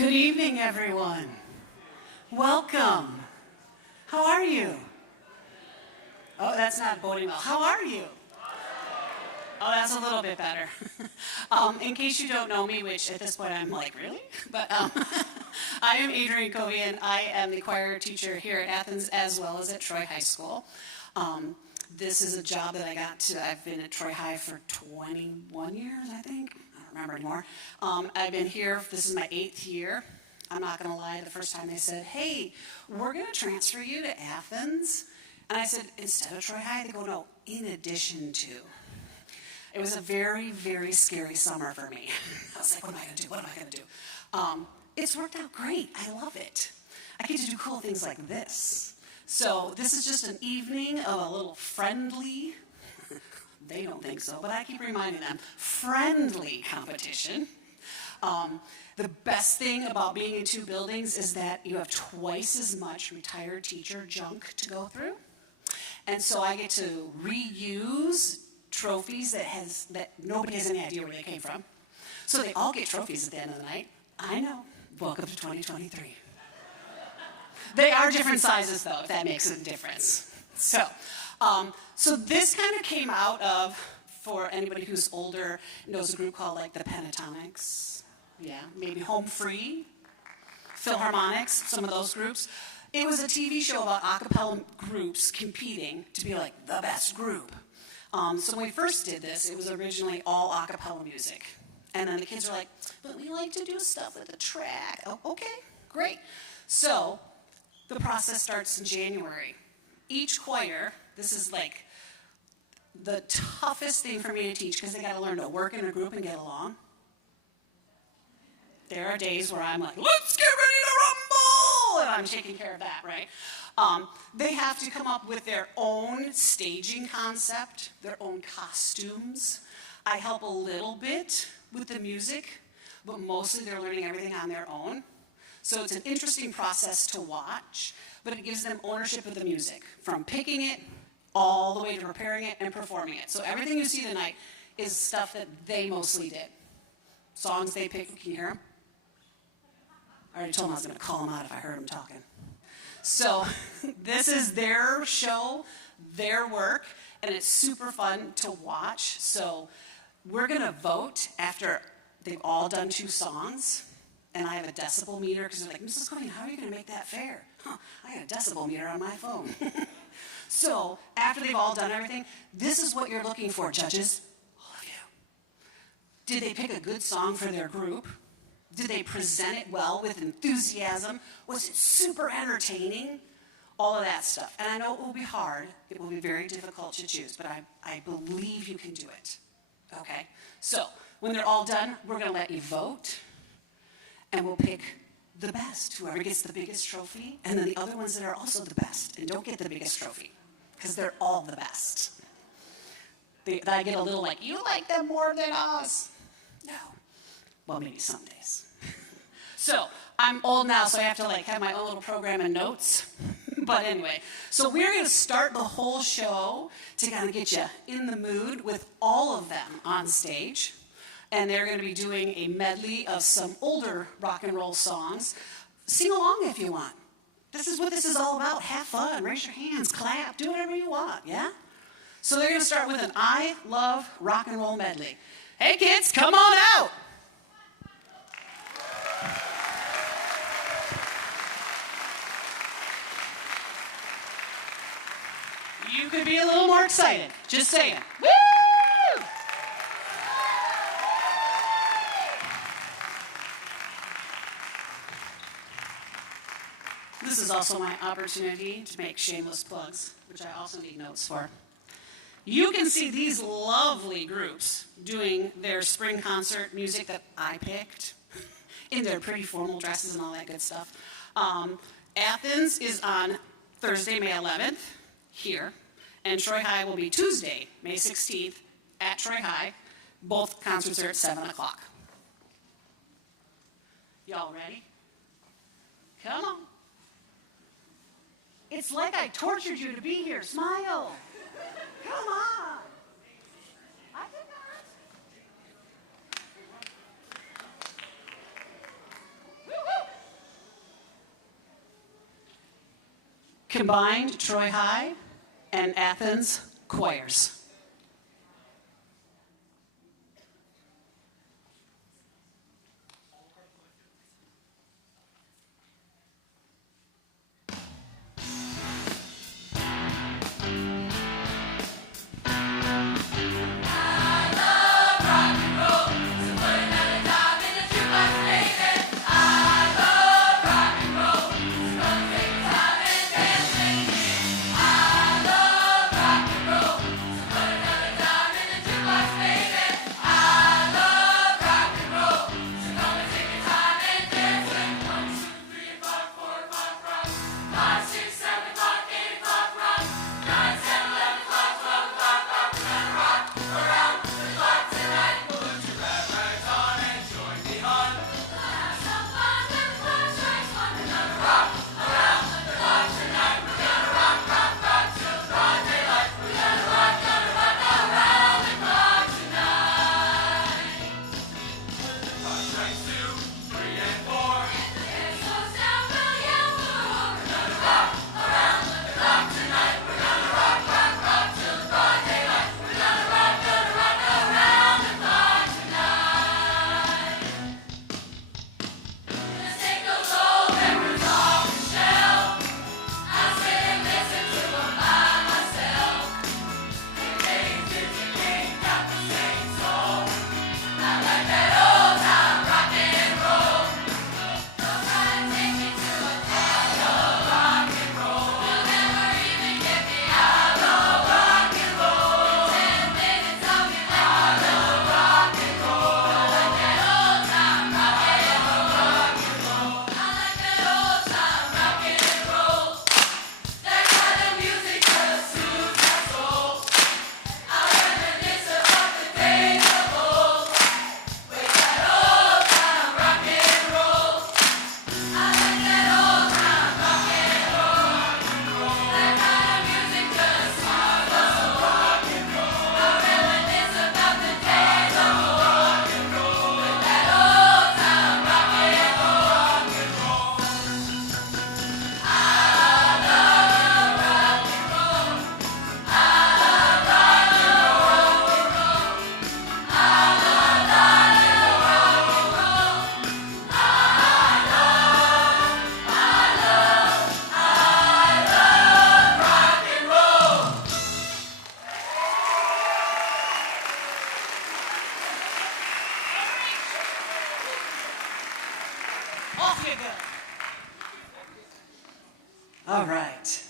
Good evening, everyone. Welcome. How are you? Oh, that's not boding well. How are you? Oh, that's a little bit better. In case you don't know me, which at this point I'm like, really? But I am Adrienne Covey, and I am the choir teacher here at Athens as well as at Troy High School. This is a job that I got to. I've been at Troy High for 21 years, I think. I don't remember anymore. I've been here, this is my 8th year. I'm not going to lie, the first time they said, hey, we're going to transfer you to Athens. And I said, instead of Troy High? They go, no, in addition to. It was a very, very scary summer for me. I was like, what am I going to do? What am I going to do? It's worked out great. I love it. I get to do cool things like this. So this is just an evening of a little friendly, they don't think so, but I keep reminding them, friendly competition. The best thing about being in 2 buildings is that you have twice as much retired teacher junk to go through. And so I get to reuse trophies that nobody has any idea where they came from. So they all get trophies at the end of the night. I know. Welcome to 2023. They are different sizes, though, if that makes a difference. So this kind of came out of, for anybody who's older, knows a group called like the Pentatonics. Yeah, maybe Home Free, Philharmonics, some of those groups. It was a TV show about a cappella groups competing to be like the best group. So when we first did this, it was originally all a cappella music. And then the kids were like, but we like to do stuff with the track. Oh, okay, great. So the process starts in January. Each choir, this is like the toughest thing for me to teach because they got to learn to work in a group and get along. There are days where I'm like, let's get ready to rumble! And I'm taking care of that, right? They have to come up with their own staging concept, their own costumes. I help a little bit with the music, but mostly they're learning everything on their own. So it's an interesting process to watch, but it gives them ownership of the music, from picking it all the way to preparing it and performing it. So everything you see tonight is stuff that they mostly did. Songs they picked, can you hear them? I already told them I was going to call them out if I heard them talking. So this is their show, their work, and it's super fun to watch. So we're going to vote after they've all done 2 songs. And I have a decibel meter, because they're like, Mrs. Covey, how are you going to make that fair? I got a decibel meter on my phone. So after they've all done everything, this is what you're looking for, judges, all of you. Did they pick a good song for their group? Did they present it well with enthusiasm? Was it super entertaining? All of that stuff. And I know it will be hard. It will be very difficult to choose, but I believe you can do it. Okay? So when they're all done, we're going to let you vote. And we'll pick the best, whoever gets the biggest trophy, and then the other ones that are also the best and don't get the biggest trophy, because they're all the best. I get a little like, you like them more than us. No. Well, maybe some days. So I'm old now, so I have to like have my own little program and notes. But anyway, so we're going to start the whole show to kind of get you in the mood with all of them on stage. And they're going to be doing a medley of some older rock and roll songs. Sing along if you want. This is what this is all about. Have fun. Raise your hands. Clap. Do whatever you want. Yeah? So they're going to start with an I Love Rock and Roll medley. Hey, kids, come on out. You could be a little more excited. Just saying. Woo! This is also my opportunity to make shameless plugs, which I also need notes for. You can see these lovely groups doing their spring concert music that I picked in their pretty formal dresses and all that good stuff. Athens is on Thursday, May 11th, here, and Troy High will be Tuesday, May 16th, at Troy High. Both concerts are at 7 o'clock. Y'all ready? Come on. It's like I tortured you to be here. Smile. Come on. I did not. Woo-hoo. Combined Troy High and Athens choirs. Off you go. All right.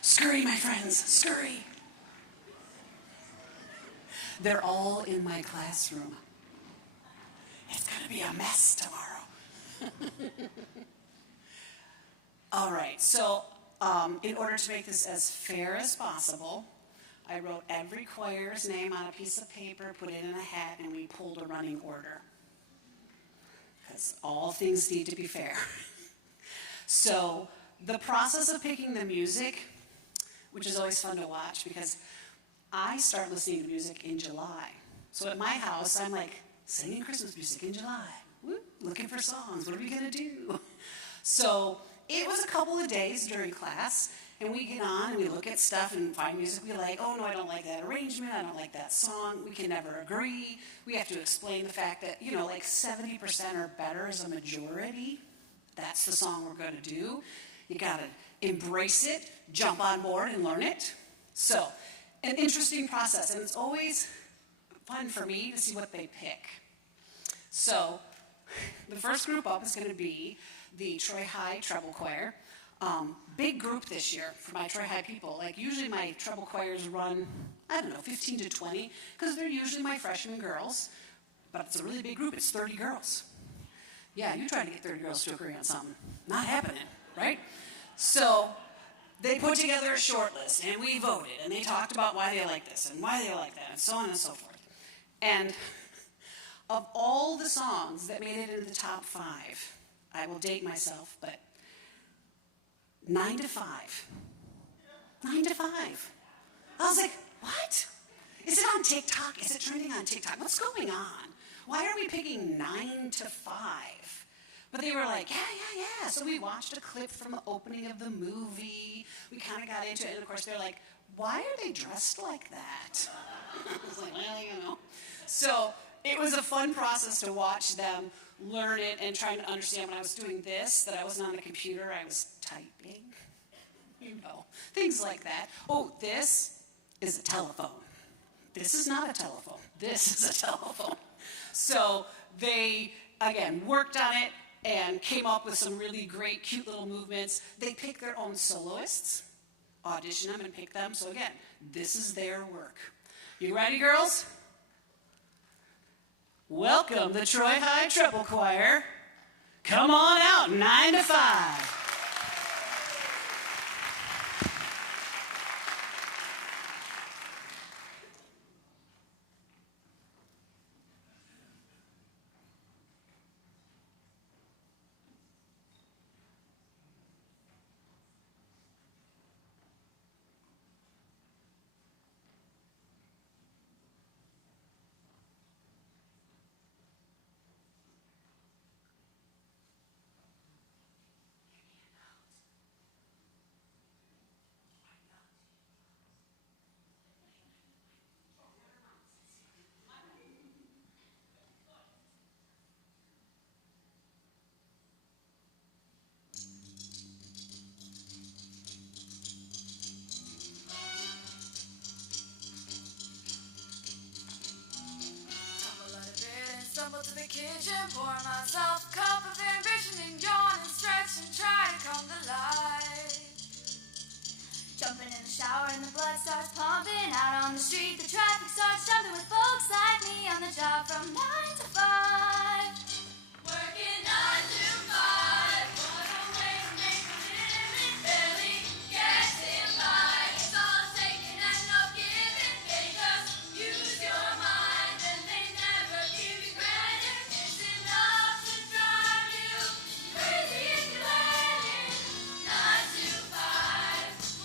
Scurry, my friends, scurry. They're all in my classroom. It's going to be a mess tomorrow. All right, so in order to make this as fair as possible, I wrote every choir's name on a piece of paper, put it in a hat, and we pulled a running order. Because all things need to be fair. So the process of picking the music, which is always fun to watch, because I start listening to music in July. So at my house, I'm like singing Christmas music in July. Woo, looking for songs. What are we going to do? So it was a couple of days during class, and we get on and we look at stuff and find music we like. Oh, no, I don't like that arrangement. I don't like that song. We can never agree. We have to explain the fact that, like 70% or better is a majority. That's the song we're going to do. You got to embrace it, jump on board, and learn it. So an interesting process, and it's always fun for me to see what they pick. So the first group up is going to be the Troy High Treble Choir. Big group this year for my Troy High people. Like usually my treble choirs run, 15 to 20, because they're usually my freshman girls. But it's a really big group. It's 30 girls. Yeah, you try to get 30 girls to agree on something. Not happening, right? So they put together a short list, and we voted, and they talked about why they like this and why they like that, and so on and so forth. And of all the songs that made it into the top 5, I will date myself, but 9 to 5. 9 to 5. I was like, what? Is it on TikTok? Is it trending on TikTok? What's going on? Why are we picking 9 to 5? But they were like, yeah. So we watched a clip from the opening of the movie. We kind of got into it. And of course, they're like, why are they dressed like that? I was like, well, you know. So it was a fun process to watch them learn it and trying to understand when I was doing this, that I wasn't on a computer, I was typing. You know, things like that. Oh, this is a telephone. This is not a telephone. This is a telephone. So they, again, worked on it and came up with some really great, cute little movements. They pick their own soloists, audition them and pick them. So again, this is their work. You ready, girls? Welcome, the Troy High Treble Choir. Come on out, 9 to 5. Stumble to the kitchen, pour myself a cup of ambition and yawn and stretch and try to come to life. Jumping in the shower and the blood starts pumping. Out on the street, the traffic starts jumping with folks like me on the job from 9 to 5. Working 9 to 5. What a way to make a living. Barely getting by. It's all taking and no giving. They just use your mind and they never give you credit. It's enough to drive you crazy if you let it. 9 to 5.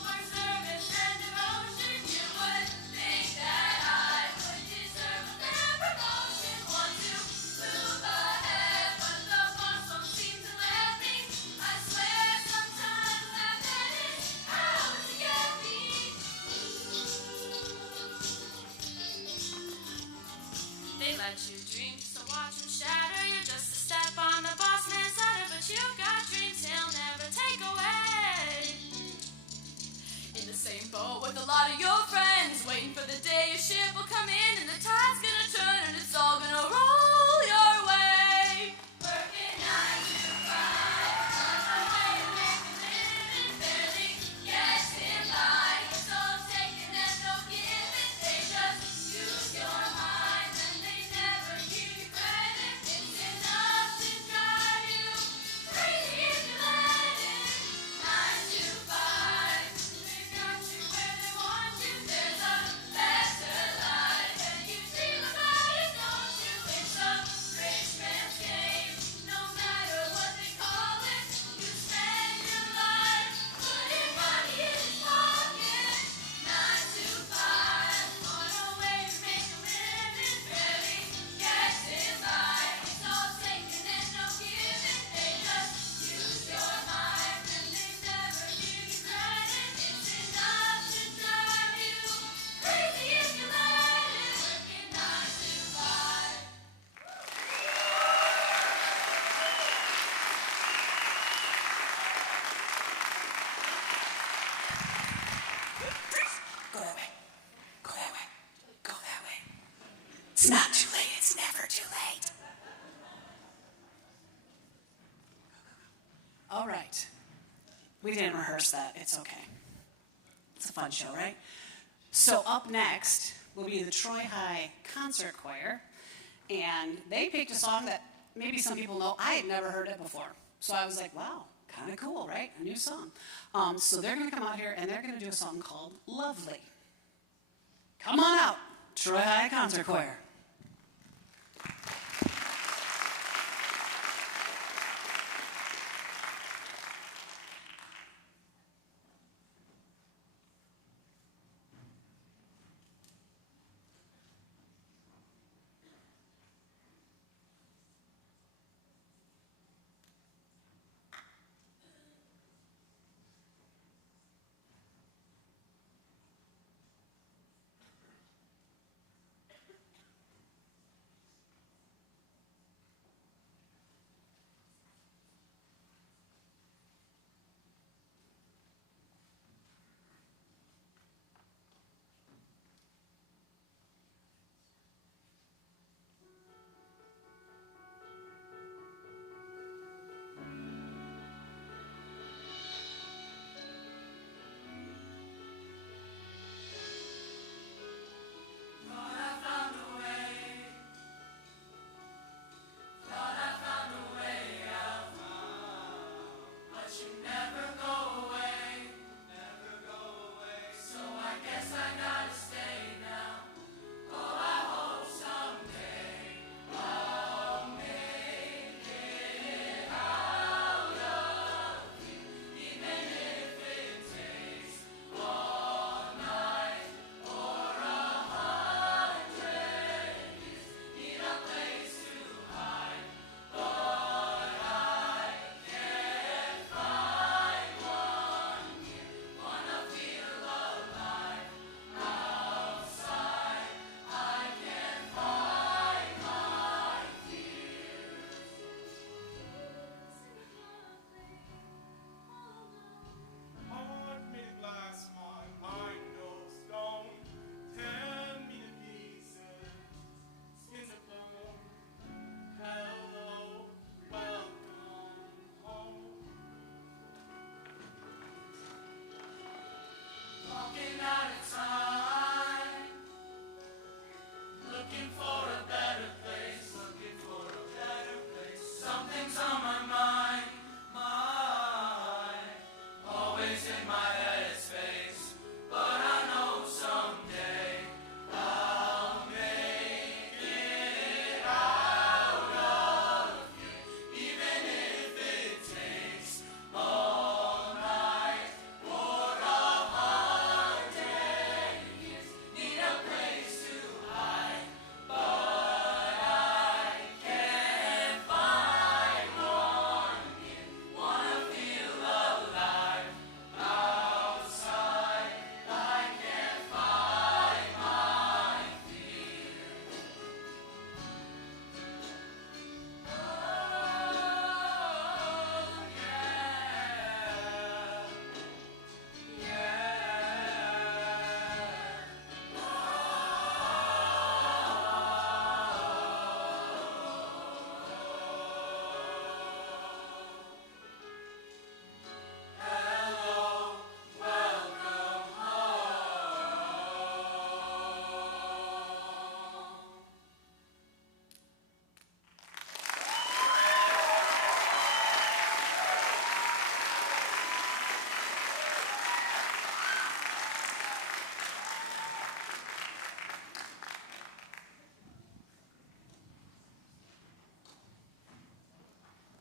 More service and devotion. You would think that I would deserve their promotion. Want to move ahead, but the boss won't seem to let me. I swear sometimes that is out to get me. They let you dream, so watch them shatter. You're just a step on the boss man's ladder, but you've got dreams he'll never take away. In the same boat with a lot of your friends, waiting for the day your ship will come in and the tide's gonna turn and it's all gonna roll your way. Working 9 to 5, another way to make a living, barely getting by. It's all taking and no giving. They just use your mind and they never give you credit. It's enough to drive you crazy if you let it. 9 to 5. They've got you where they want you. There's a better life and you dream about it, don't you? It's a rich man's game. No matter what they call it, you spend your life putting money in his pocket. 9 to 5. On a way to make a living, barely getting by. It's all taking and no giving. They just use your mind and they never give you credit. It's enough to drive you crazy if you let it. Working 9 to 5. Go that way. Go that way. Go that way. It's not too late. It's never too late. All right. We didn't rehearse that. It's okay. It's a fun show, right? So up next will be the Troy High Concert Choir. And they picked a song that maybe some people know. I had never heard it before. So I was like, wow, kind of cool, right? A new song. So they're going to come out here and they're going to do a song called Lovely. Come on out, Troy High Concert Choir.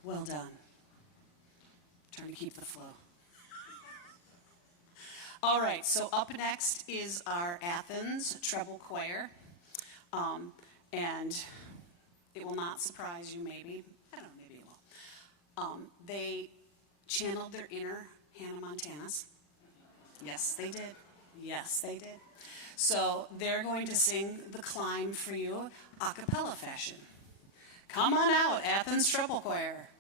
Well done. Trying to keep the flow. All right, so up next is our Athens treble choir. And it will not surprise you, maybe. I don't know, maybe it will. They channeled their inner Hannah Montanas. Yes, they did. Yes, they did. So they're going to sing The Climb for you a cappella fashion. Come on out, Athens treble choir.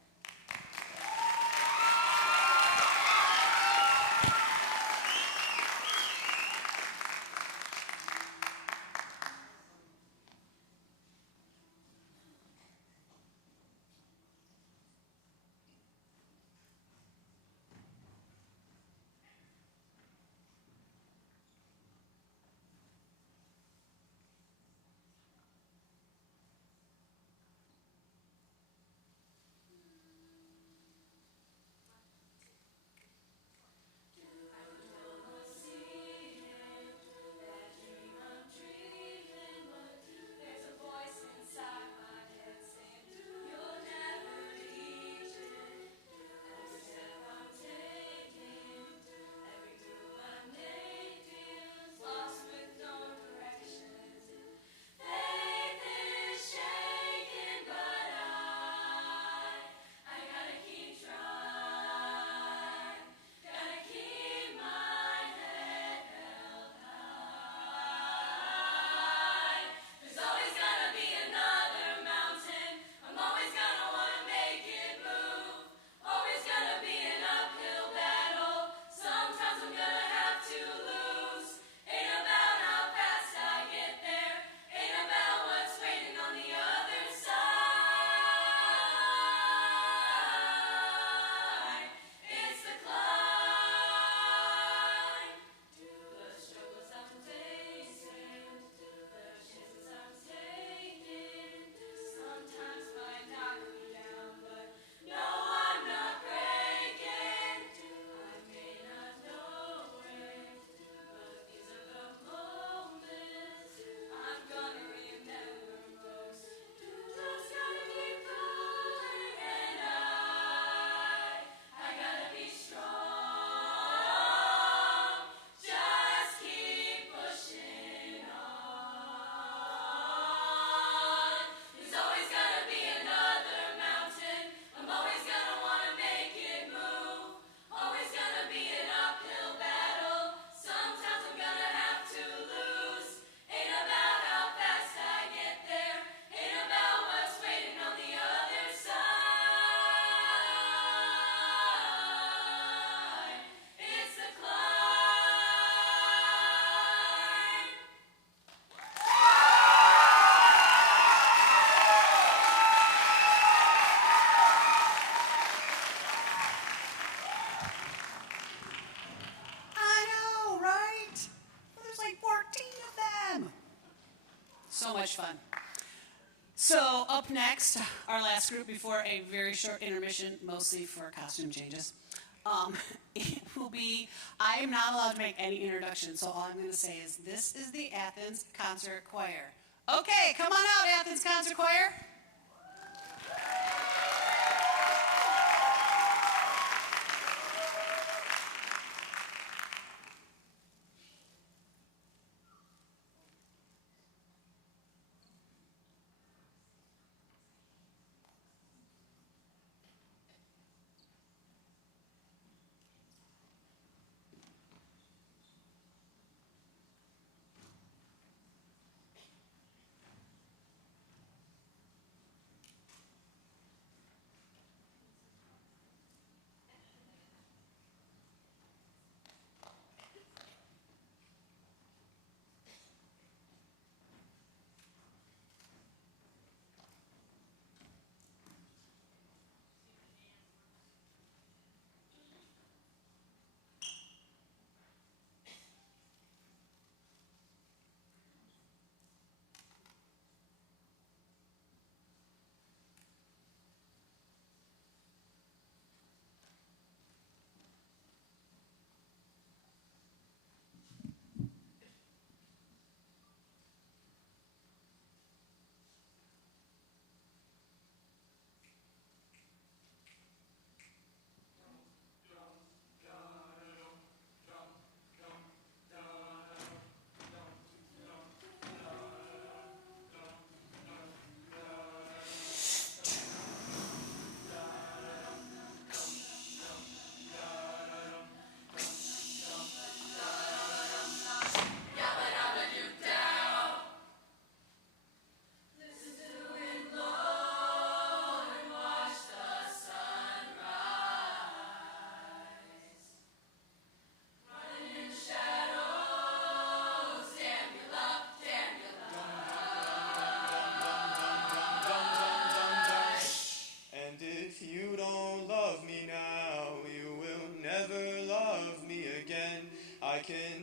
So much fun. So up next, our last group before a very short intermission, mostly for costume changes. It will be, I am not allowed to make any introduction, so all I'm going to say is this is the Athens Concert Choir. Okay, come on out, Athens Concert Choir.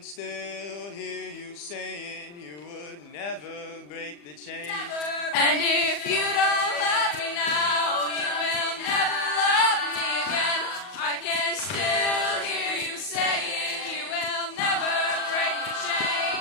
still hear you saying you would never break the chain. And if you don't love me now, you will never love me again. I can still hear you saying you will never break the chain.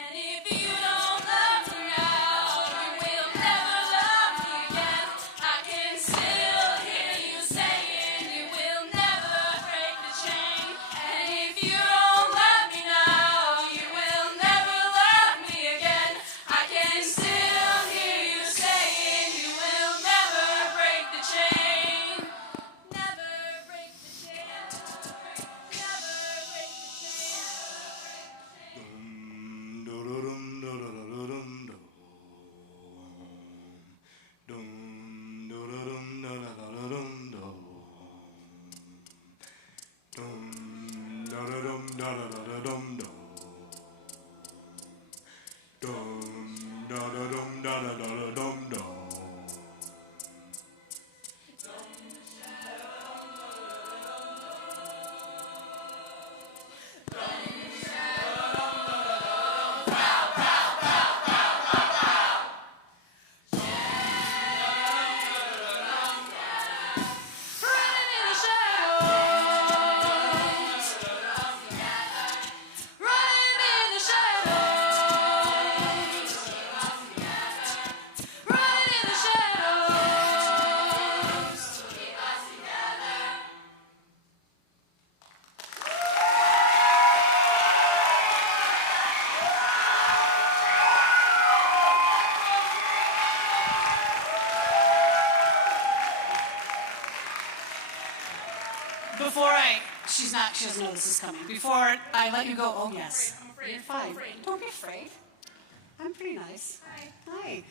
And if you don't love me now, you will never love me again. I can still hear you saying you will never break the chain. And if you don't love me now, you will never love me again. I can still hear you saying you will never break the chain. Never break the chain. Never break the chain. Running in the shadows. Running in the shadows. Running in the shadows. Keep us together. She doesn't know this is coming. Before I let you go, oh yes. I'm afraid. You're fine. I'm afraid. Don't be afraid. I'm pretty nice. Hi.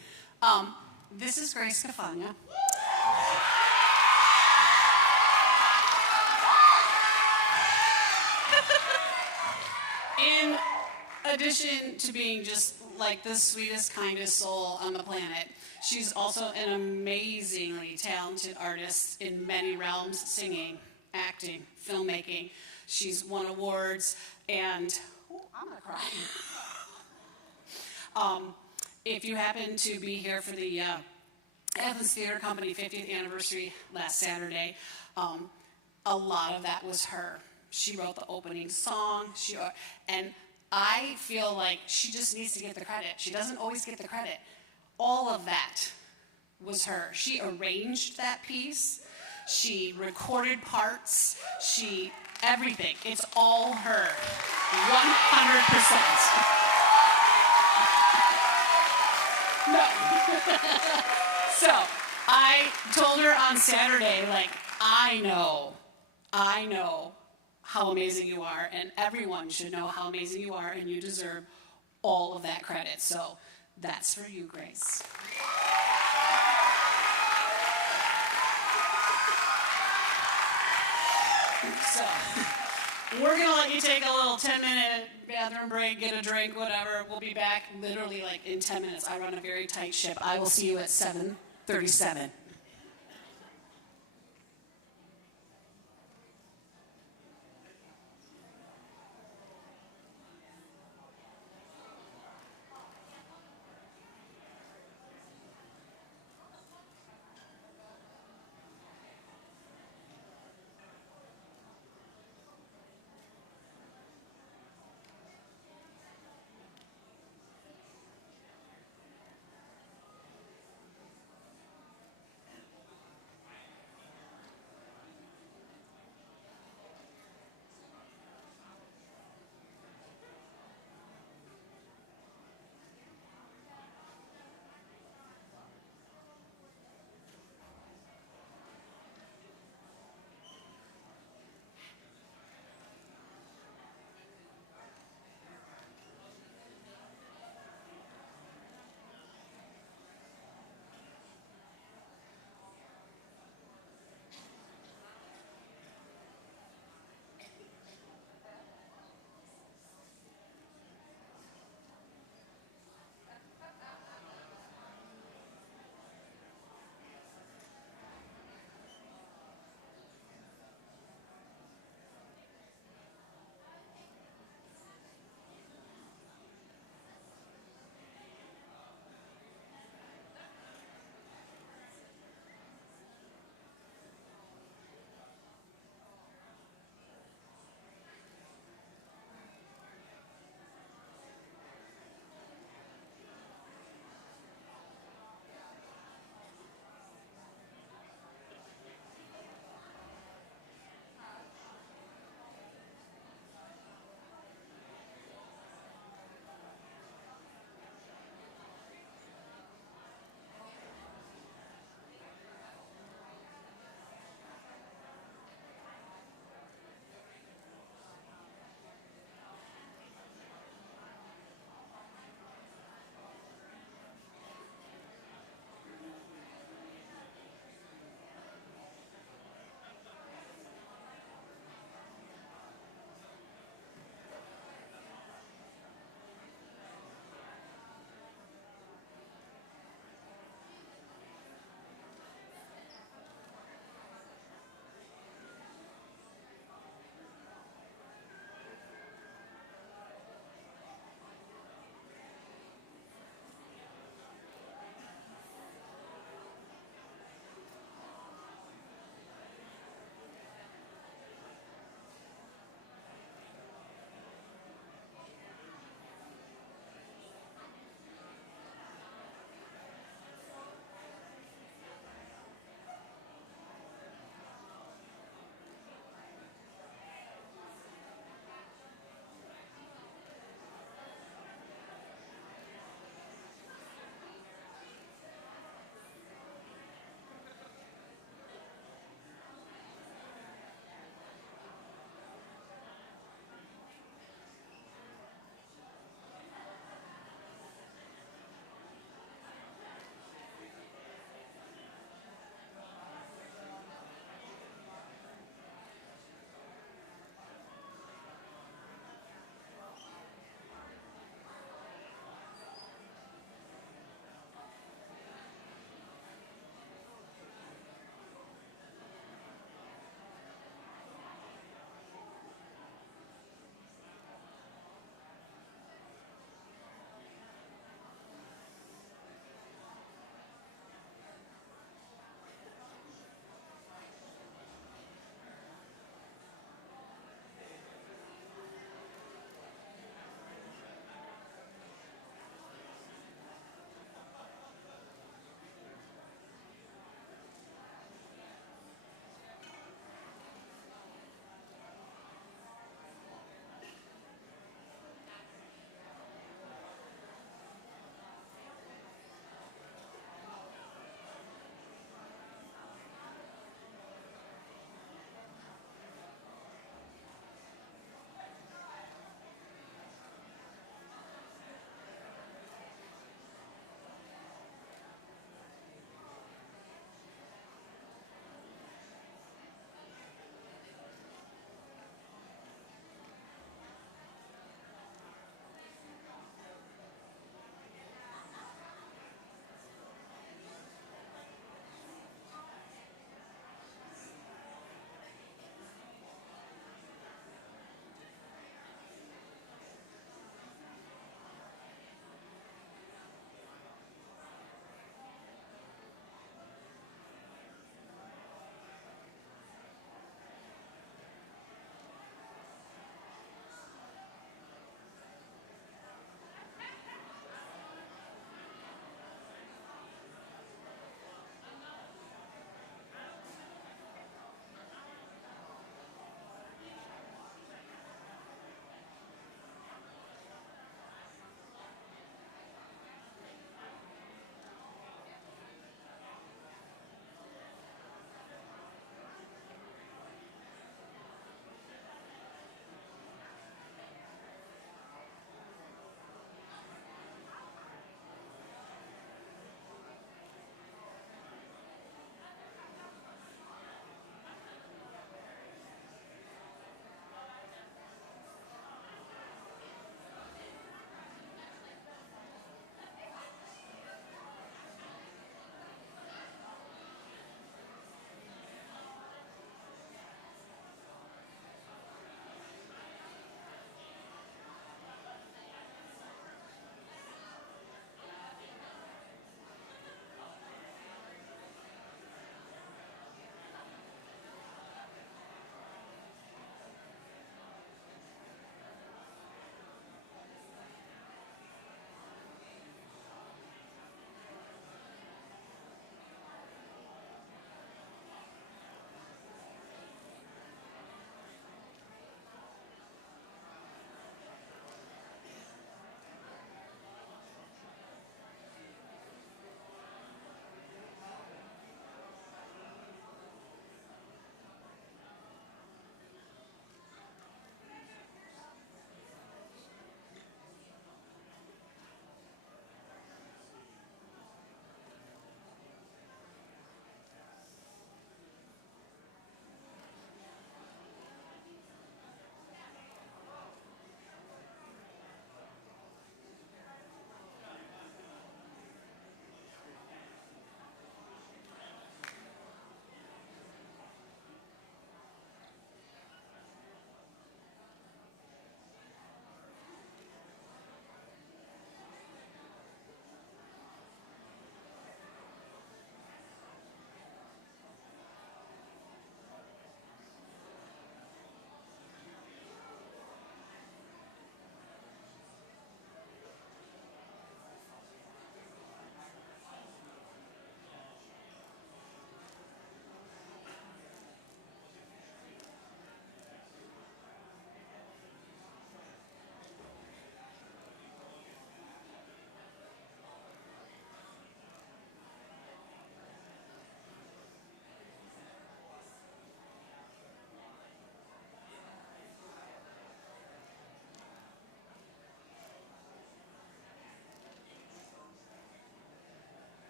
Hi. This is Grace Scafagna. In addition to being just like the sweetest, kindest soul on the planet, she's also an amazingly talented artist in many realms: singing, acting, filmmaking. She's won awards, and I'm gonna cry. If you happen to be here for the Athens Theater Company 50th anniversary last Saturday, a lot of that was her. She wrote the opening song, and I feel like she just needs to get the credit. She doesn't always get the credit. All of that was her. She arranged that piece. She recorded parts. Everything. It's all her. 100%. No. So I told her on Saturday, like, I know how amazing you are, and everyone should know how amazing you are, and you deserve all of that credit. So that's for you, Grace. So we're going to let you take a little 10-minute bathroom break, get a drink, whatever. We'll be back literally like in 10 minutes. I run a very tight ship. I will see you at 7:37.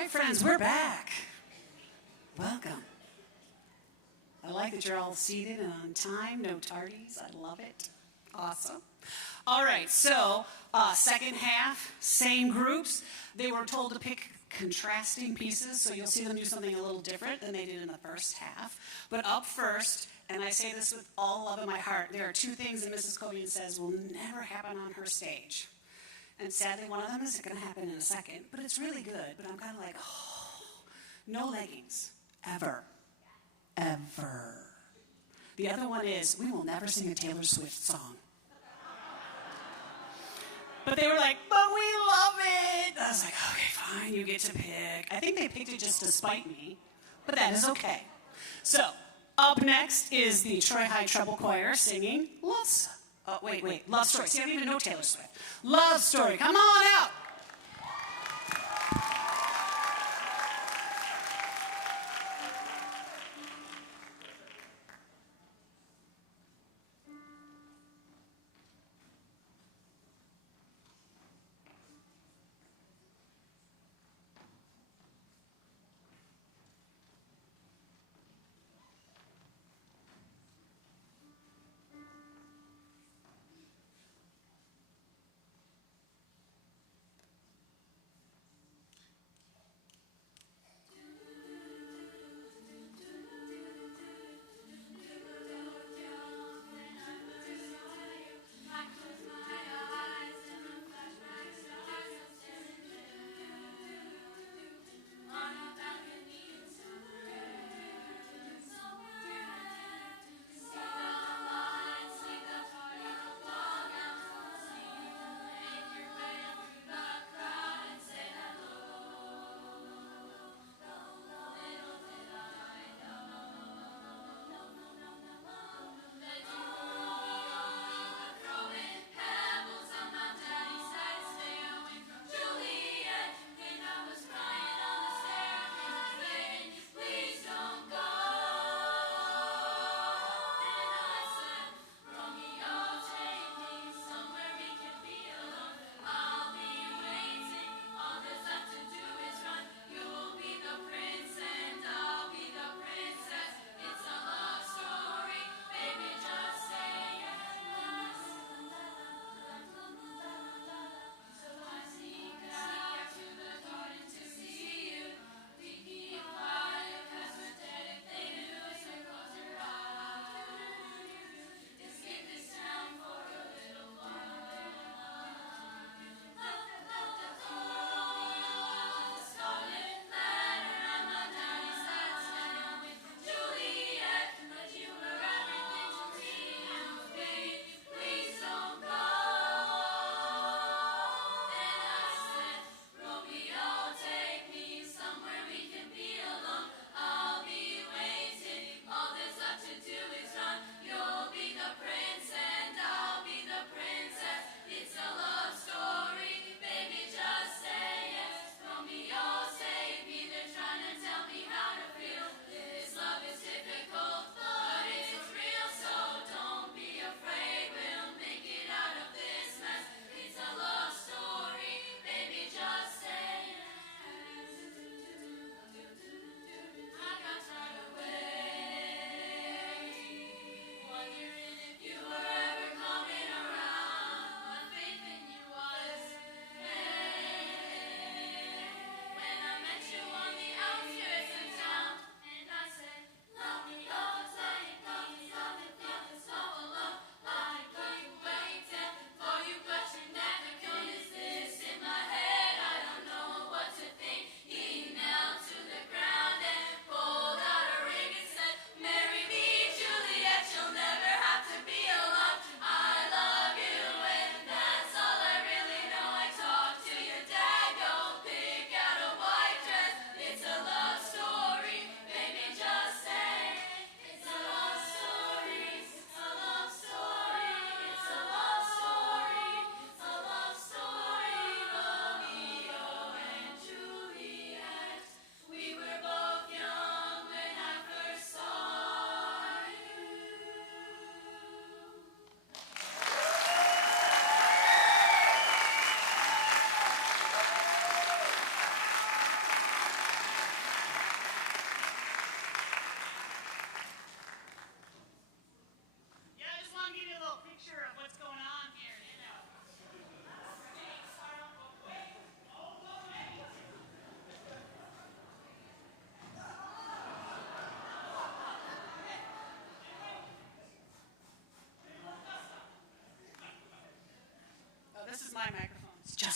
right, friends, we're back. Welcome. I like that you're all seated and on time, no tardies. I love it. Awesome. All right, so second half, same groups. They were told to pick contrasting pieces, so you'll see them do something a little different than they did in the first half. But up first, and I say this with all love in my heart, there are two things that Mrs. Cobian says will never happen on her stage. And sadly, one of them is going to happen in a second, but it's really good. But I'm kind of like, oh, no leggings, ever, ever. The other one is, we will never sing a Taylor Swift song. But they were like, but we love it. I was like, okay, fine, you get to pick. I think they picked it just to spite me, but that is okay. So, up next is the Troy High Treble Choir singing Love Story. See, I don't even know Taylor Swift. Love Story, come on out.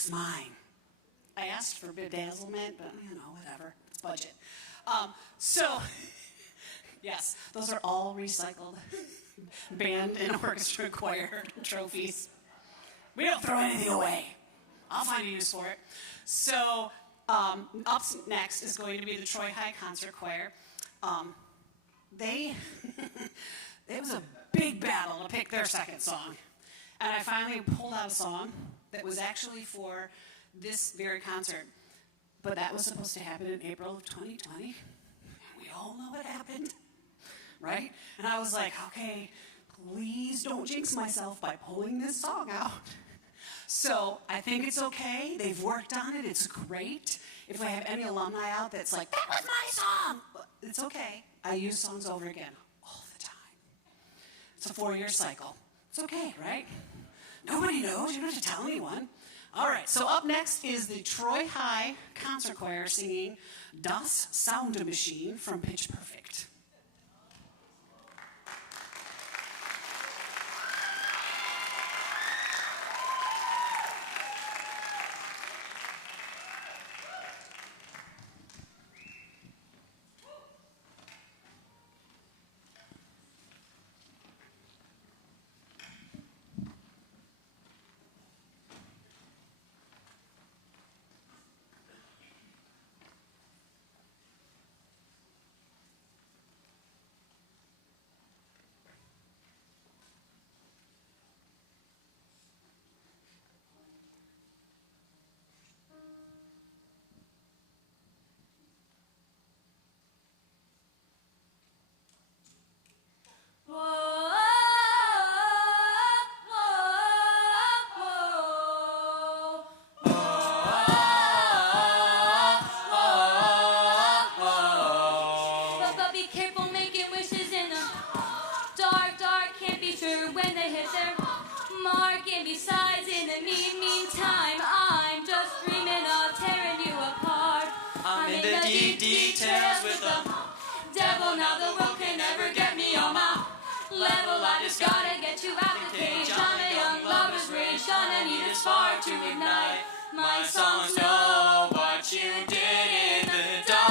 That's mine. I asked for bedazzlement, but whatever. It's budget. So, yes, those are all recycled band and orchestra choir trophies. We don't throw anything away. I'll find a use for it. So, up next is going to be the Troy High Concert Choir. It was a big battle to pick their second song. And I finally pulled out a song that was actually for this very concert. But that was supposed to happen in April of 2020. And we all know what happened, right? And I was like, okay, please don't jinx myself by pulling this song out. So I think it's okay. They've worked on it. It's great. If I have any alumni out that's like, that was my song, it's okay. I use songs over again all the time. It's a 4-year cycle. It's okay, right? Nobody knows. You don't have to tell anyone. All right, so up next is the Troy High Concert Choir singing Das Sound Machine from Pitch Perfect. My songs know what you did in the dark.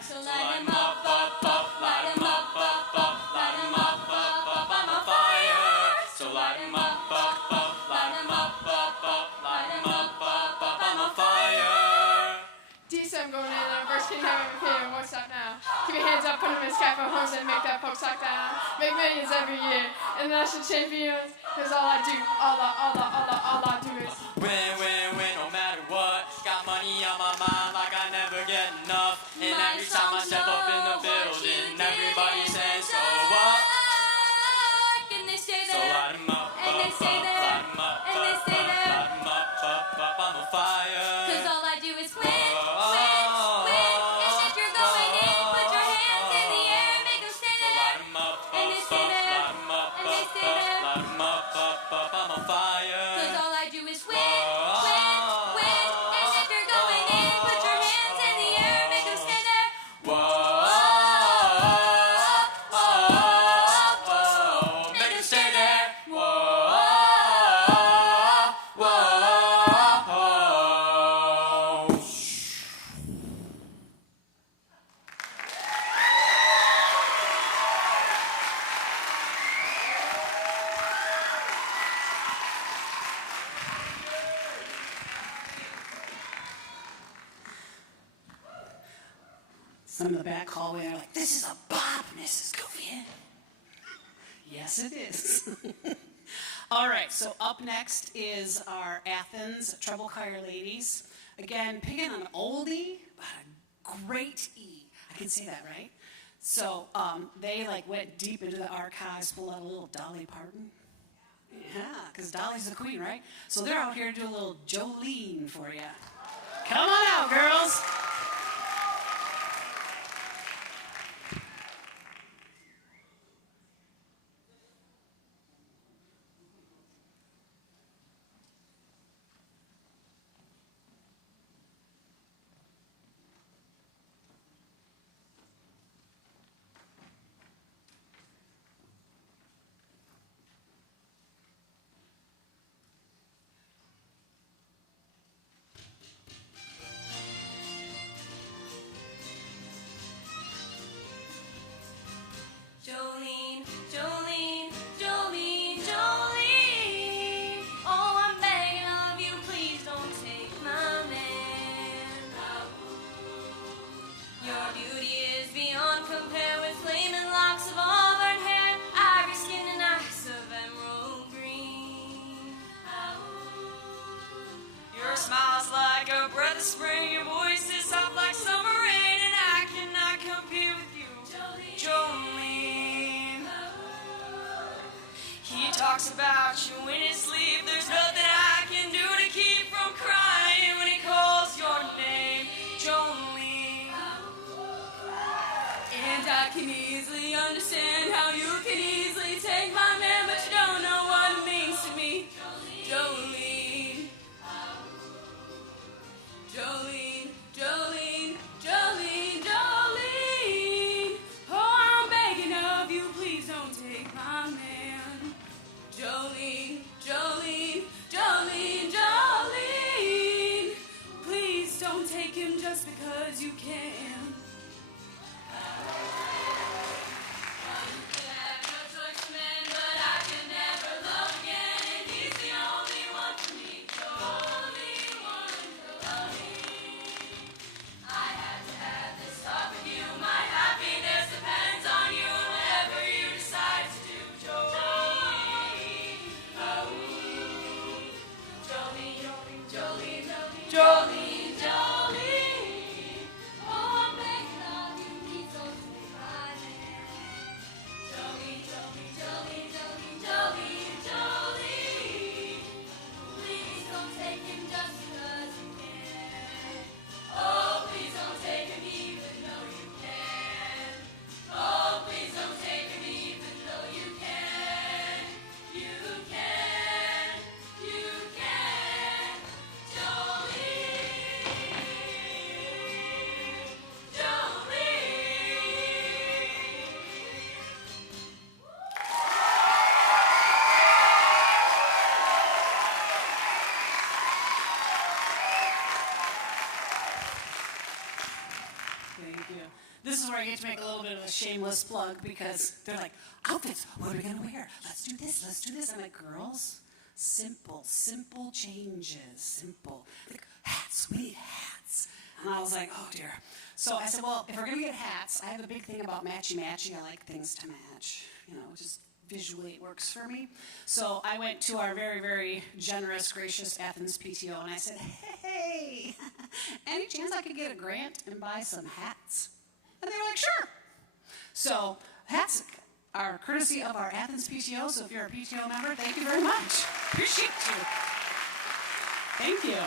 So light 'em up, up, up, light 'em up, up, up, light 'em up, up, up, I'm on fire. So light 'em up, up, up, light 'em up, up, up, light 'em up, up, up, I'm on fire. D7 going in there, first king having a kid, what's up now? Keep your hands up, put them in sky for homes and make that poke sock down. Make millions every year, and national champions. Cause all I do, all I do is win, win, win, no matter what. Got money on my mind like I never get enough. And every time I step up in the building, everybody says, so what? And they stay So there, light 'em up, and they up, stay up, there, light 'em up, and they up, stay up, there. light 'em up, I'm on fire. Cause all I do is win, win, win. And if you're going in, put your hands in the air and make them stay So there. light 'em up, And they stay there, light 'em up, and they stay there. light 'em up, I'm on fire. Cause all I do is win, win, win. And if you're going in, put your hands in the air and make them stay there. Make them stay there. Some of the back hallway are like, this is a bop, Mrs. Govian. Yes, it is. All right, so up next is our Athens treble choir ladies. Again, picking an oldie, but a great E. I can say that, right? So they went deep into the archives, pulled out a little Dolly Parton. Yeah, because Dolly's the queen, right? So they're out here to do a little Jolene for you. Come on out, girls. watch you in his sleep. There's nothing I can do to keep from crying when he calls your name, Jolene. And I can easily understand how you can easily take my man, but you don't know what it means to me, Jolene. Jolene, Jolene, Jolene, Jolene. Oh, I'm begging of you, please don't take my man. Jolene, Jolene, Jolene, Jolene. Please don't take him just because you can. Jolene, Jolene, oh, I'm begging of you, please don't take my man. Jolene, Jolene, Jolene, Jolene, Jolene, Jolene, please don't take him just because you can. Oh, please don't take him even though you can. Oh, please don't take him even though you can. You can, you can, Jolene. Thank you. This is where I get to make a little bit of a shameless plug because they're like, outfits, what are we going to wear? Let's do this, let's do this. I'm like, girls, simple changes, simple. Like, hats, we need hats. And I was like, oh dear. So I said, well, if we're going to get hats, I have a big thing about matchy-matching. I like things to match, just visually it works for me. So I went to our very, very generous, gracious Athens PTO and I said, hey, any chance I could get a grant and buy some hats? And they were like, sure. So hats are courtesy of our Athens PTO, so if you're a PTO member, thank you very much. Appreciate you. Thank you.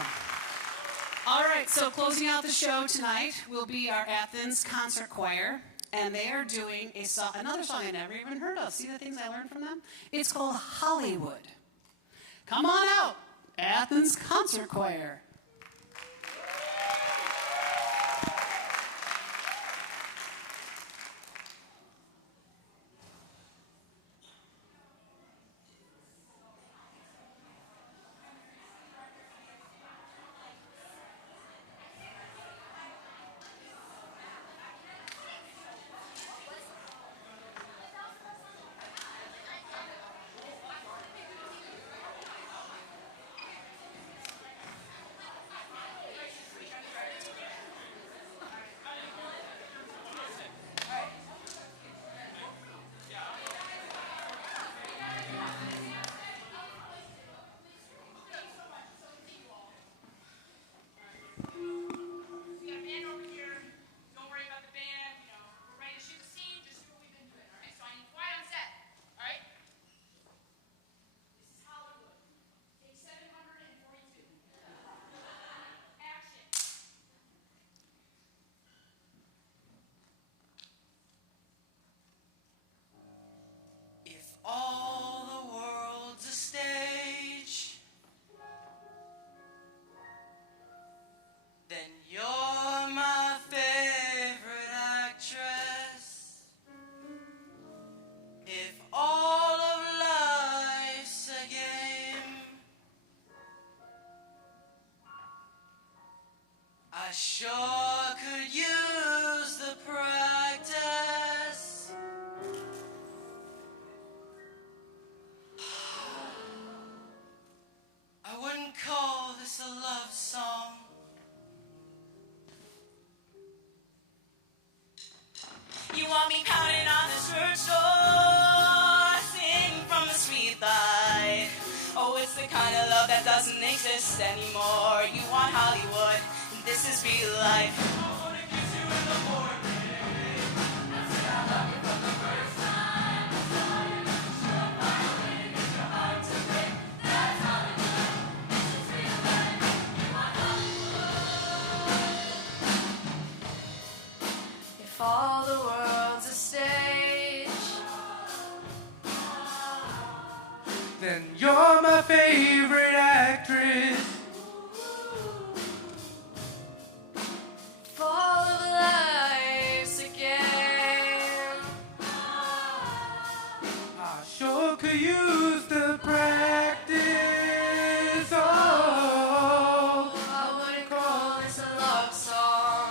All right, so closing out the show tonight will be our Athens Concert Choir. And they are doing another song I never even heard of. See the things I learned from them? It's called Hollywood. Come on out, Athens Concert Choir. All the world's a stage, then you're my favorite actress. If all of life's a game, I sure could use the practice. I wouldn't call this a love song. You want me pounding on the church door, sing from the street light. Oh, it's the kind of love that doesn't exist anymore. You want Hollywood, and this is real life. I wanna kiss you in the morning. I said I love you from the first time. I saw you, shook my wing, it's your heart to break. all the world's a stage. Then you're my favorite actress. Fall of life's again. I sure could use the practice. Oh, I wouldn't call this a love song.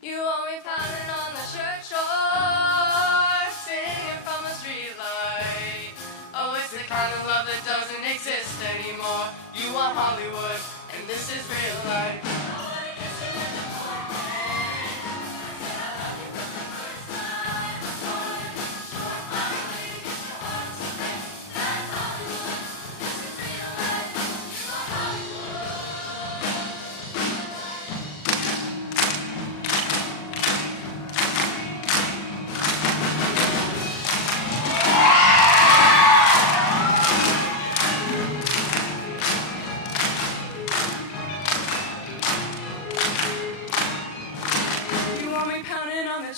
You want me pounding on the church door, singing from a street light. Oh, it's the kind of love that doesn't exist anymore. You want Hollywood, and this is real life.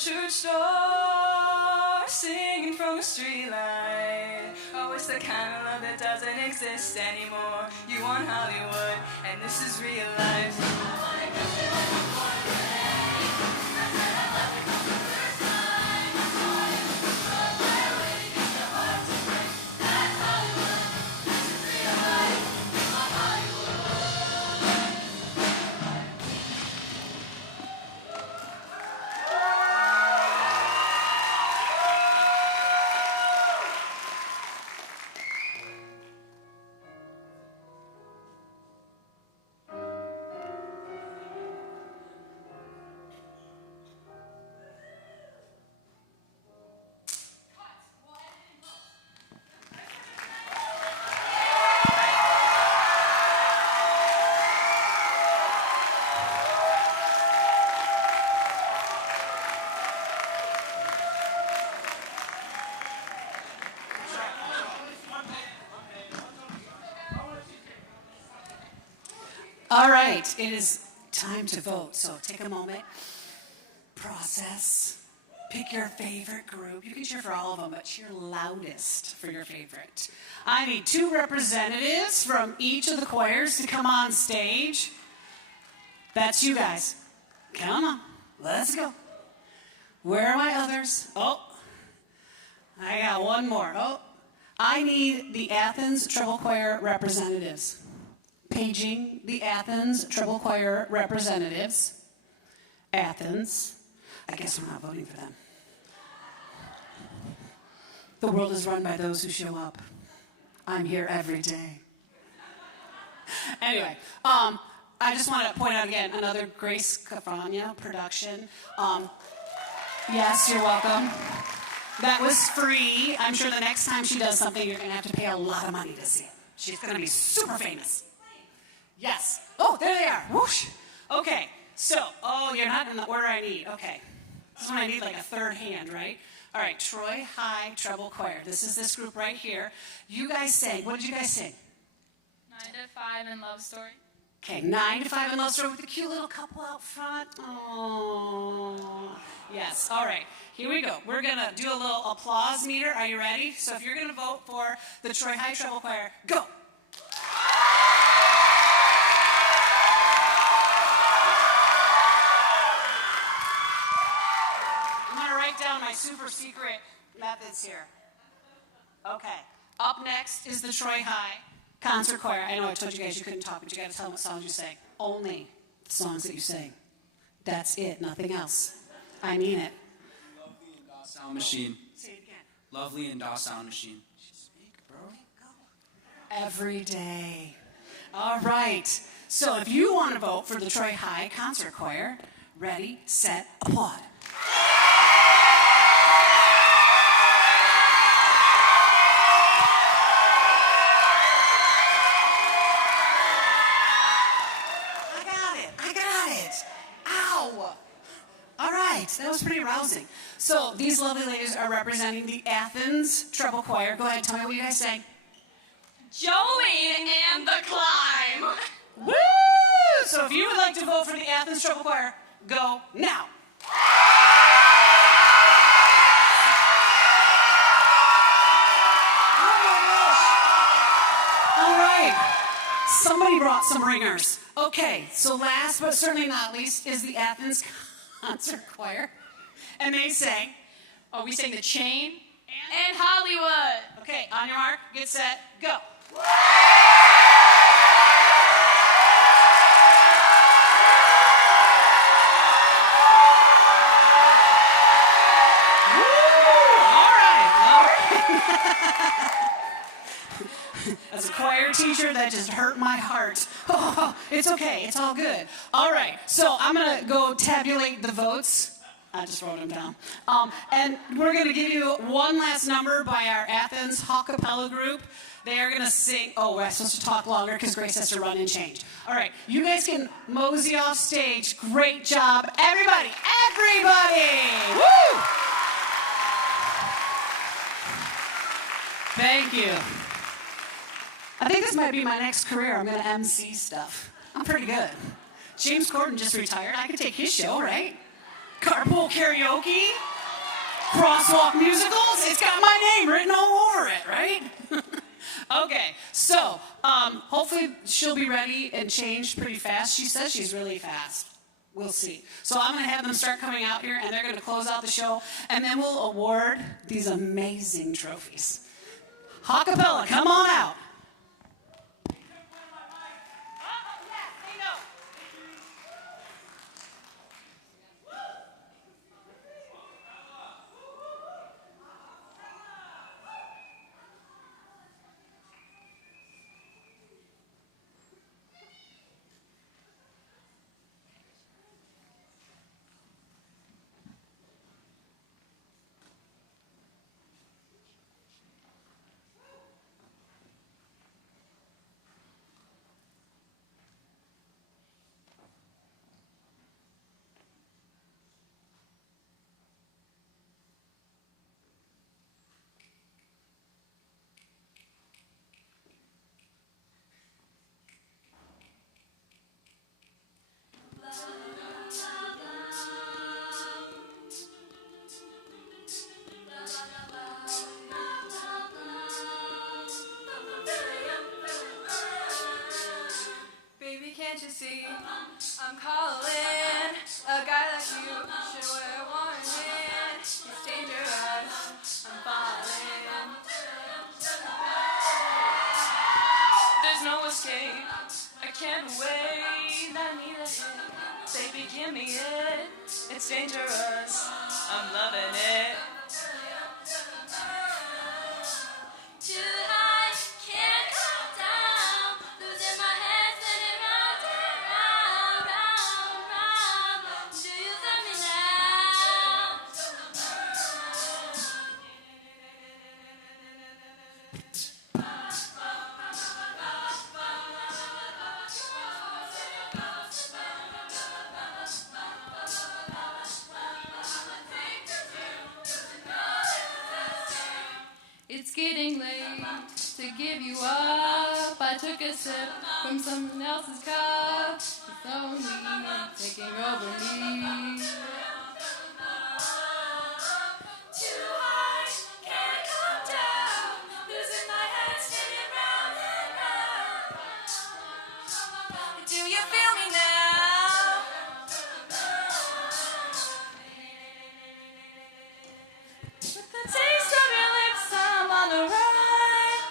Church door, singing from a street light. Oh, it's the kind of love that doesn't exist anymore. You want Hollywood, and this is real life. All right, it is time to vote. So take a moment, process, pick your favorite group. You can cheer for all of them, but cheer loudest for your favorite. I need 2 representatives from each of the choirs to come on stage. That's you guys. Come on, let's go. Where are my others? Oh, I got one more. Oh, I need the Athens Treble Choir representatives. Paging the Athens Treble Choir representatives. Athens. I guess we're not voting for them. The world is run by those who show up. I'm here every day. Anyway, I just want to point out again another Grace Cafagna production. Yes, you're welcome. That was free. I'm sure the next time she does something, you're going to have to pay a lot of money to see it. She's going to be super famous. Yes. Oh, there they are. Whoosh. Okay. So, you're not in the order I need. Okay. This is when I need like a third hand, right? All right. Troy High Treble Choir. This is this group right here. You guys sing. What did you guys sing? 9 to 5 and Love Story. Okay. 9 to 5 and Love Story with the cute little couple out front. Oh. Yes. All right. Here we go. We're going to do a little applause meter. Are you ready? So if you're going to vote for the Troy High Treble Choir, go. Down my super secret methods here. Okay. Up next is the Troy High Concert Choir. I know I told you guys you couldn't talk, but you got to tell them what songs you sing. Only the songs that you sing. That's it. Nothing else. I mean it. Lovely and DOS sound machine. Say it again. Lovely and DOS sound machine. Speak, bro. Go. Every day. All right. So if you want to vote for the Troy High Concert Choir, ready, set, applaud. That was pretty rousing. So these lovely ladies are representing the Athens Treble Choir. Go ahead, tell me what you guys sang. Joey and the Climb. Woo! So if you would like to vote for the Athens Treble Choir, go now. All right. Somebody brought some ringers. Okay, so last but certainly not least is the Athens Concert Choir. And they sang. Oh, we sang The Chain and Hollywood. Okay, on your mark, get set, go. As a choir teacher, that just hurt my heart. Oh, it's okay, it's all good. All right, so I'm gonna go tabulate the votes. I just wrote them down. And we're gonna give you one last number by our Athens Hawkapella group. They are gonna sing, oh, we're supposed to talk longer because Grace has to run and change. All right, you guys can mosey off stage. Great job, everybody, everybody! Woo! Thank you. I think this might be my next career. I'm going to MC stuff. I'm pretty good. James Corden just retired. I could take his show, right? Carpool karaoke, crosswalk musicals. It's got my name written all over it, right? Okay, so hopefully she'll be ready and changed pretty fast. She says she's really fast. We'll see. So I'm going to have them start coming out here, and they're going to close out the show, and then we'll award these amazing trophies. Hawkapella, come on out. Can't you see? I'm calling. A guy like you should wear a warning. It's dangerous. I'm falling. There's no escape. I can't wait. I need a hit. Baby, give me it. It's dangerous. I'm loving it. Too high, can't come down. Losing my head, spinning round and round, round, round. Do you feel me now? It's getting late to give you up. I took a sip from someone else's cup. It's only taking over me. Too high, can't come down. Losing my head, spinning round and round. Do you feel me now? With the taste of your lips, I'm on the ride.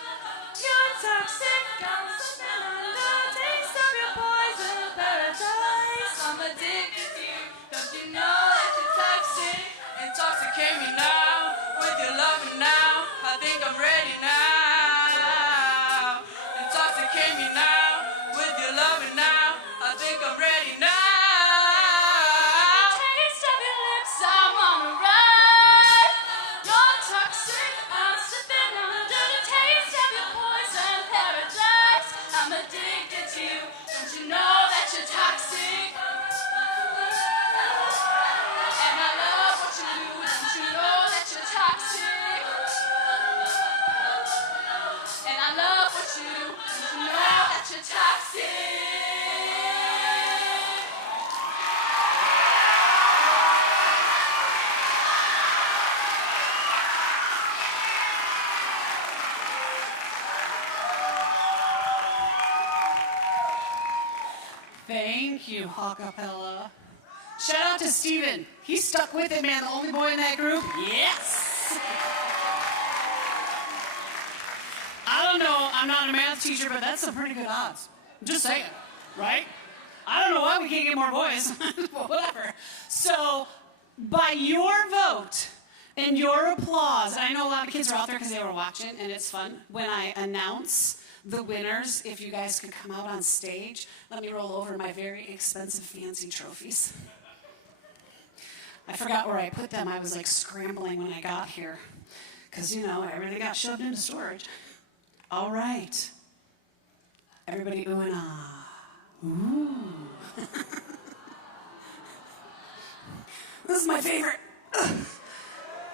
You're toxic, I'm slipping on the taste of your poison paradise. I'm addicted to you. Thank you, Hawkapella. Shout out to Steven. He stuck with it, man. The only boy in that group. Yes. I don't know. I'm not a math teacher, but that's some pretty good odds. I'm just saying, right? I don't know why we can't get more boys. Whatever. So, by your vote and your applause, I know a lot of kids are out there because they were watching, and it's fun. When I announce the winners, if you guys could come out on stage, let me roll over my very expensive fancy trophies. I forgot where I put them. I was like scrambling when I got here because, you know, everything got shoved into storage. All right. Everybody ooh and ah. Ooh. This is my favorite.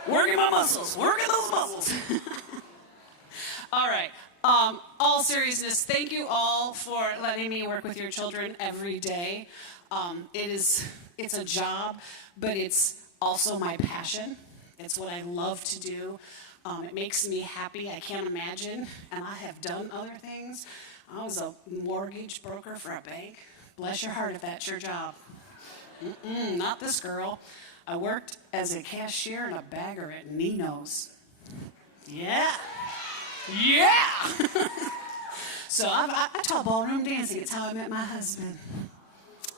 Working my muscles. Working those muscles. All right. All seriousness, thank you all for letting me work with your children every day. It's a job, but it's also my passion. It's what I love to do. It makes me happy. I can't imagine, and I have done other things. I was a mortgage broker for a bank. Bless your heart if that's your job. Not this girl. I worked as a cashier and a bagger at Nino's. Yeah. Yeah! So I taught ballroom dancing. It's how I met my husband.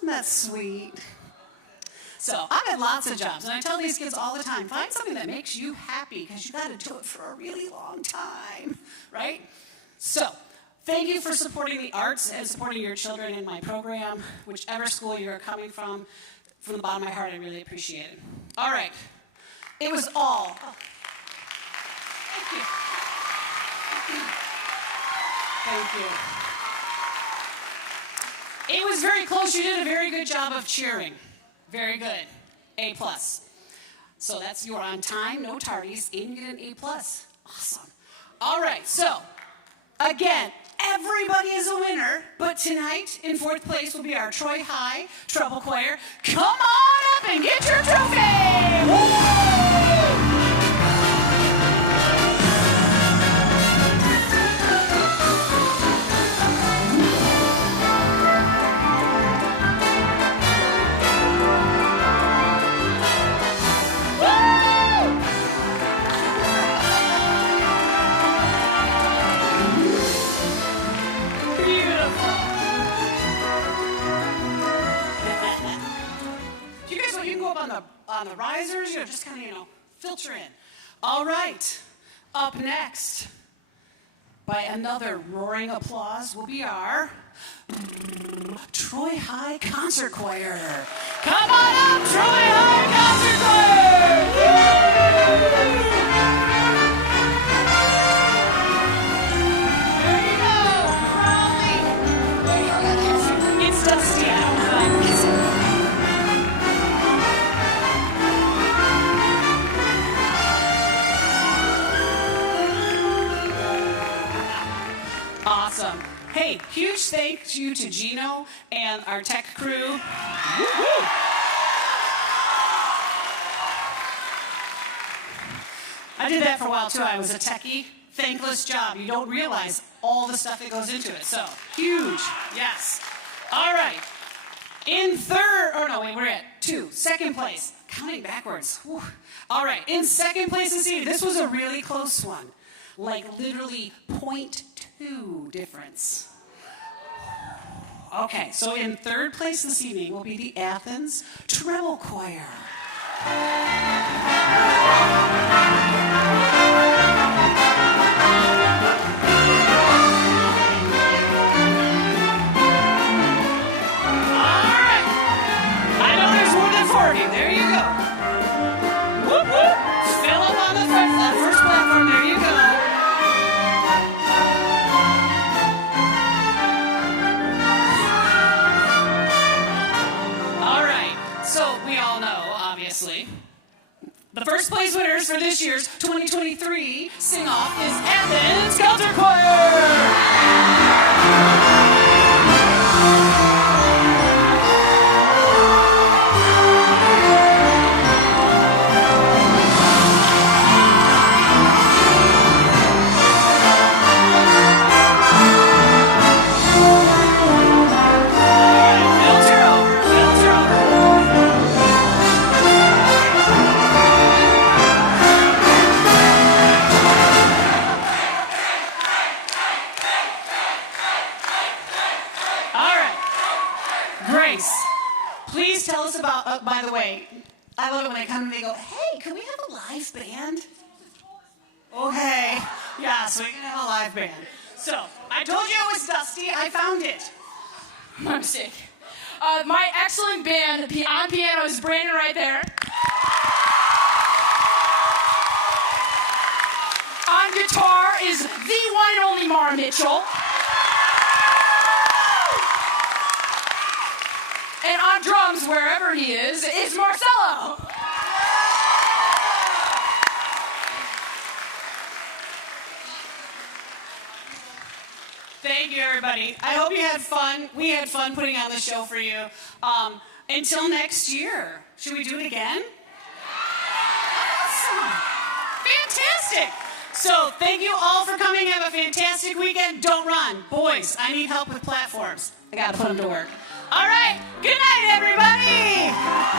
That's sweet. So I've had lots of jobs, and I tell these kids all the time, find something that makes you happy, because you got to do it for a really long time, right? So thank you for supporting the arts and supporting your children in my program, whichever school you're coming from the bottom of my heart, I really appreciate it. All right. It was all. Oh. Thank you. Thank you. It was very close. You did a very good job of cheering. Very good. A+. So you are on time, no tardies, and you get an A+. Awesome. All right, so, again, everybody is a winner, but tonight, in 4th place, will be our Troy High Treble Choir. Come on up and get your trophy! Woo! On the risers, just kind of, filter in. All right, up next, by another roaring applause, will be our Troy High Concert Choir. Come on up, Troy High Concert Choir! There you go, proudly. It's dusty, I don't know if I can kiss it. Awesome. Hey, huge thank you to Gino and our tech crew. Woo-hoo. I did that for a while too. I was a techie. Thankless job. You don't realize all the stuff that goes into it. So, huge. Yes. All right. We're at 2. Second place. Counting backwards. Whew. All right. In second place this evening, this was a really close one. Like literally 0.2 difference. Okay, so in 3rd place this evening will be the Athens Treble Choir. All right. I know there's more than 40. There you go. Whoop, whoop. Fill up on the first platform. There you go. The first place winners for this year's 2023 sing-off is Athens Concert Choir! Filter over. by the way, I love it when they come and they go, hey, can we have a live band? Okay. Yeah, so we can have a live band. So, I told you it was dusty. I found it. My mistake. My excellent band on piano is Brandon right there. On guitar is the one and only Mara Mitchell. And on drums, wherever he is Marcelo. Thank you, everybody. I hope you had fun. We had fun putting on the show for you. Until next year. Should we do it again? Awesome. Fantastic. So thank you all for coming. Have a fantastic weekend. Don't run. Boys, I need help with platforms. I got to put them to work. All right. Good night, everybody.